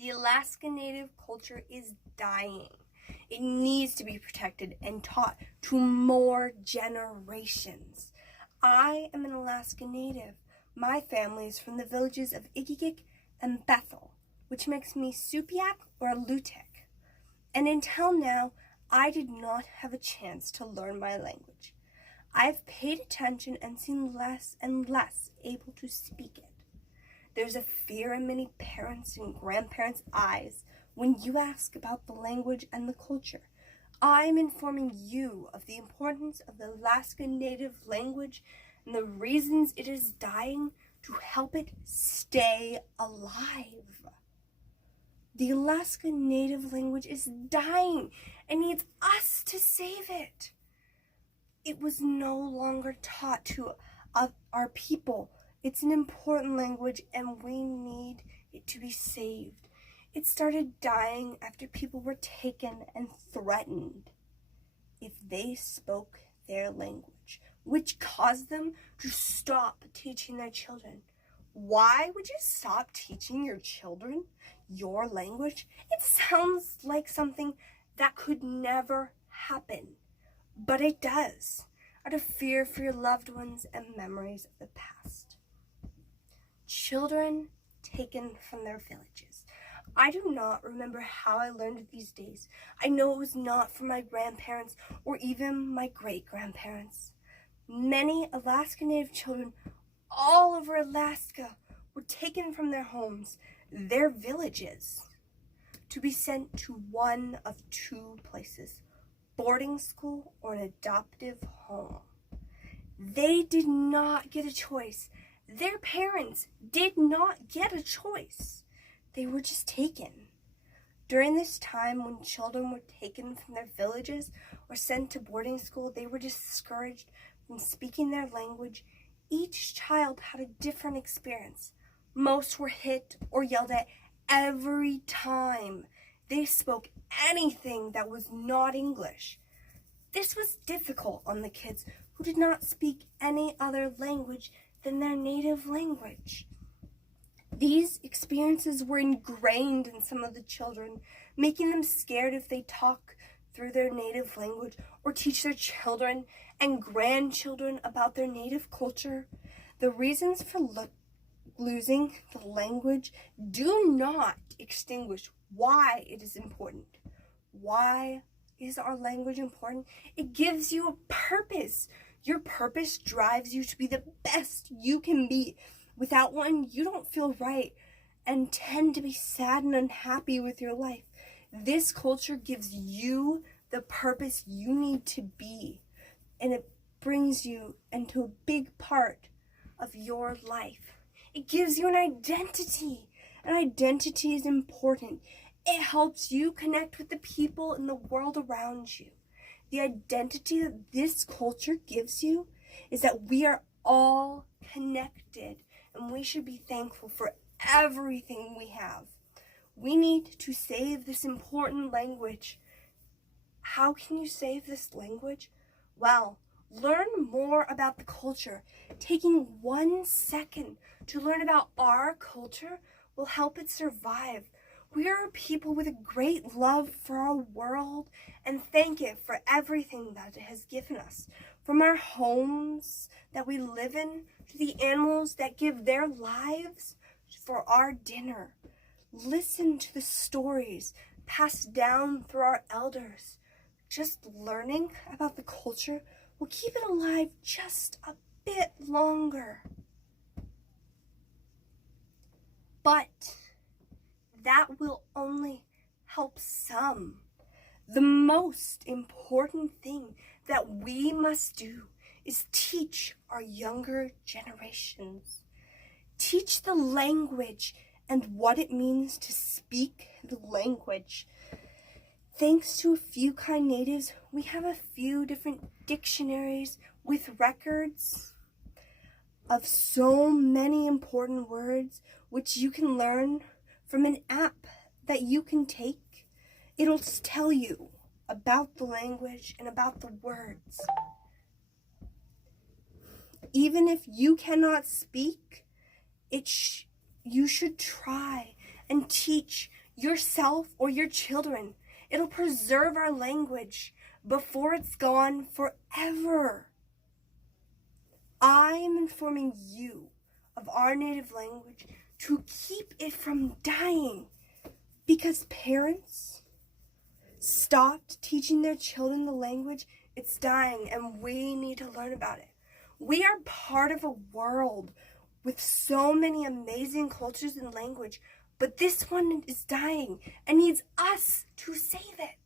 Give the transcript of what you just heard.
The Alaska Native culture is dying. It needs to be protected and taught to more generations. I am an Alaska Native. My family is from the villages of Igiugig and Bethel, which makes me Supiaq or Lutek. And until now, I did not have a chance to learn my language. I've paid attention and seen less and less able to speak it. There's a fear in many parents' and grandparents' eyes when you ask about the language and the culture. I'm informing you of the importance of the Alaska Native language and the reasons it is dying to help it stay alive. The Alaska Native language is dying and needs us to save it. It was no longer taught to our people. It's an important language and we need it to be saved. It started dying after people were taken and threatened if they spoke their language, which caused them to stop teaching their children. Why would you stop teaching your children your language? It sounds like something that could never happen, but it does, out of fear for your loved ones and memories of the past. Children taken from their villages. I do not remember how I learned these days. I know it was not from my grandparents or even my great-grandparents. Many Alaska Native children all over Alaska were taken from their homes, their villages, to be sent to one of two places, boarding school or an adoptive home. They did not get a choice. Their parents did not get a choice. They were just taken. During this time when children were taken from their villages or sent to boarding school, they were discouraged from speaking their language. Each child had a different experience. Most were hit or yelled at every time they spoke anything that was not English. This was difficult on the kids who did not speak any other language than their native language. These experiences were ingrained in some of the children, making them scared if they talk through their native language or teach their children and grandchildren about their native culture. The reasons for losing the language do not extinguish why it is important. Why is our language important? It gives you a purpose. Your purpose drives you to be the best you can be. Without one, you don't feel right and tend to be sad and unhappy with your life. This culture gives you the purpose you need to be, and it brings you into a big part of your life. It gives you an identity. An identity is important. It helps you connect with the people in the world around you. The identity that this culture gives you is that we are all connected, and we should be thankful for everything we have. We need to save this important language. How can you save this language? Well, learn more about the culture. Taking 1 second to learn about our culture will help it survive. We are a people with a great love for our world and thank it for everything that it has given us. From our homes that we live in to the animals that give their lives for our dinner. Listen to the stories passed down through our elders. Just learning about the culture will keep it alive just a bit longer. But that will only help some. The most important thing that we must do is teach our younger generations. Teach the language and what it means to speak the language. Thanks to a few kind natives, we have a few different dictionaries with records of so many important words, which you can learn from an app that you can take. It'll tell you about the language and about the words. Even if you cannot speak, you should try and teach yourself or your children. It'll preserve our language before it's gone forever. I am informing you of our native language to keep it from dying, because parents stopped teaching their children the language. It's dying, and we need to learn about it. We are part of a world with so many amazing cultures and language, but this one is dying and needs us to save it.